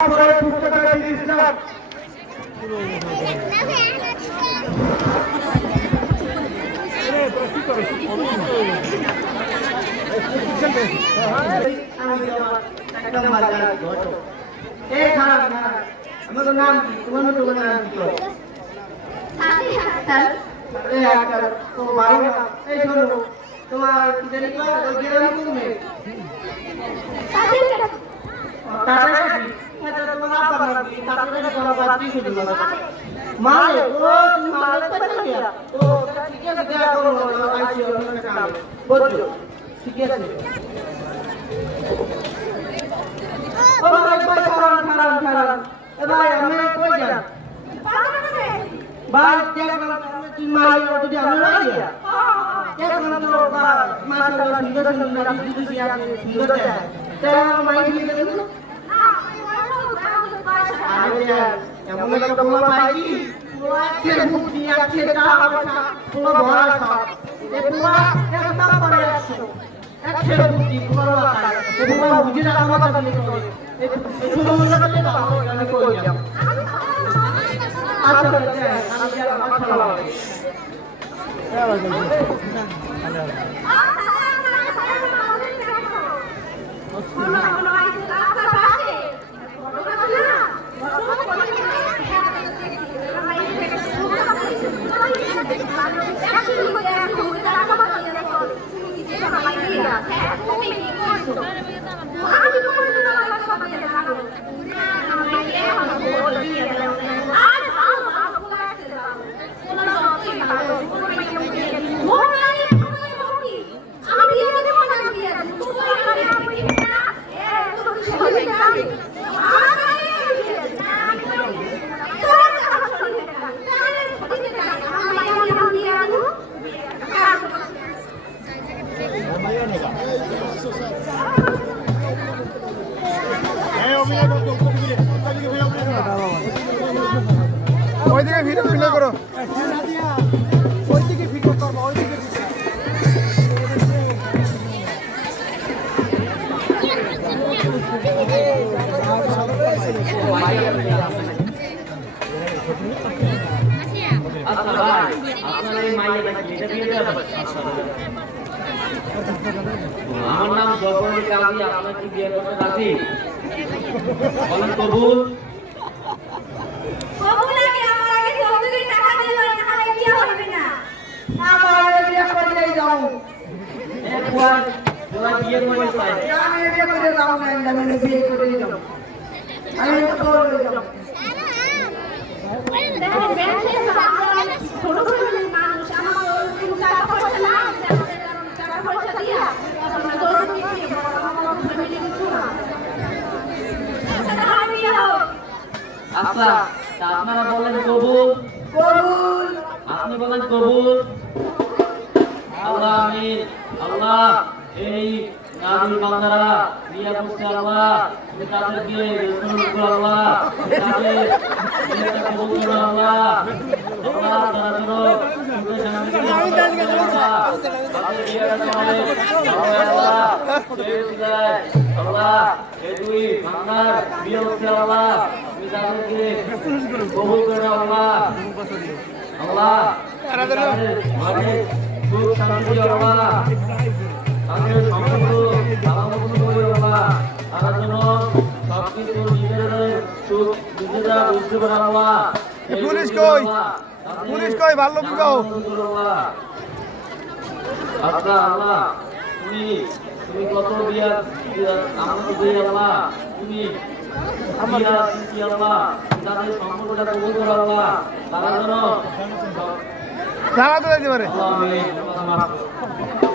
আমার নাম তোমার নাম কি? তো ভালো না এই শোনো তোমার কি জানি তো গ্রাম কোনে माले तो माले तो चल गया तो ठीक है क्या करो आईसी उन्होंने काम बोलो ठीक है ओ भाई भाई खरान ए भाई हमें कोई जा भाई क्या करना तीन माले तो जो हमें लग गया क्या करना तो माशाल्लाह सुंदर सुंदर दीदी जी आके सुंदर है तेरा माइंड भी लगे ना अरे यार এমন একটা পোলা পাইছি পুরো মুক্তি আছে টাকা পয়সা পুরো ভরা সব এই পুরো একটা পড়ে আছে একটা মুক্তি পুরো টাকা এই পুরো বুঝি না আমার কথা নিতে হবে এই শুরু হলো করতে দাও আমি কই যাব আচ্ছা আমি মাশাআল্লাহ ওইদিকে ভিডিও করো ওইদিকে ভিডিও করবো ওইদিকে আমার নাম জবরুল কাজী আপনার কি বিয়ে করতে রাজি বলেন কবুল কবুল আগে আমার আগে যৌতুকের টাকা দিও না তাহলে বিয়ে হবে না আমার বিয়ে করে যাও একবার তোরা বিয়ে করে পায় আমি বিয়ে করে যাও না আমি বিয়ে করে যাও আমি তো করে যাও ছোট ছোট মানুষ আমার টাকা পয়সা না টাকা পয়সা দিয়া আমরা যৌতুক দিয়ে ফ্যামিলি কিছু না আচ্ছা তা আপনারা বলেন কবুল কবুল আপনি বলেন কবুল আল্লাহ আমিন আল্লাহ এই নাজুল বান্দারা বিয়ে করতে আল্লাহ তুমি তাদের বিয়ে কবুল করো আল্লাহ তাদের বিয়েটা কবুল করো আল্লাহ আল্লাহ তারা করো সুখে শান্তিতে তাদের বিয়েটা চলে আল্লাহ সেই উসিলায় আল্লাহ এই দুই বান্দার বিয়ে করতে আল্লাহ তুমি তাদেরকে কবুল করো আল্লাহ আল্লাহ তাদের ঘরে সুখ শান্তি আল্লাহ তাদের সম্পর্ক ভালোমতো করে আল্লাহ তারা যেন সবকিছু নিজেদের সুখ নিজেরা বুঝতে পারে আল্লাহ পুলিশ কই ভালো কি কও আচ্ছা আল্লাহ তুমি কত বিয়া আমাকে দিয়ে আল্লাহ তুমি বিয়া দিচ্ছি আল্লাহ তাদের সম্পর্কটা কবুল করো আল্লাহ তারা যেন জানা তো যেতে পারে আল্লাহ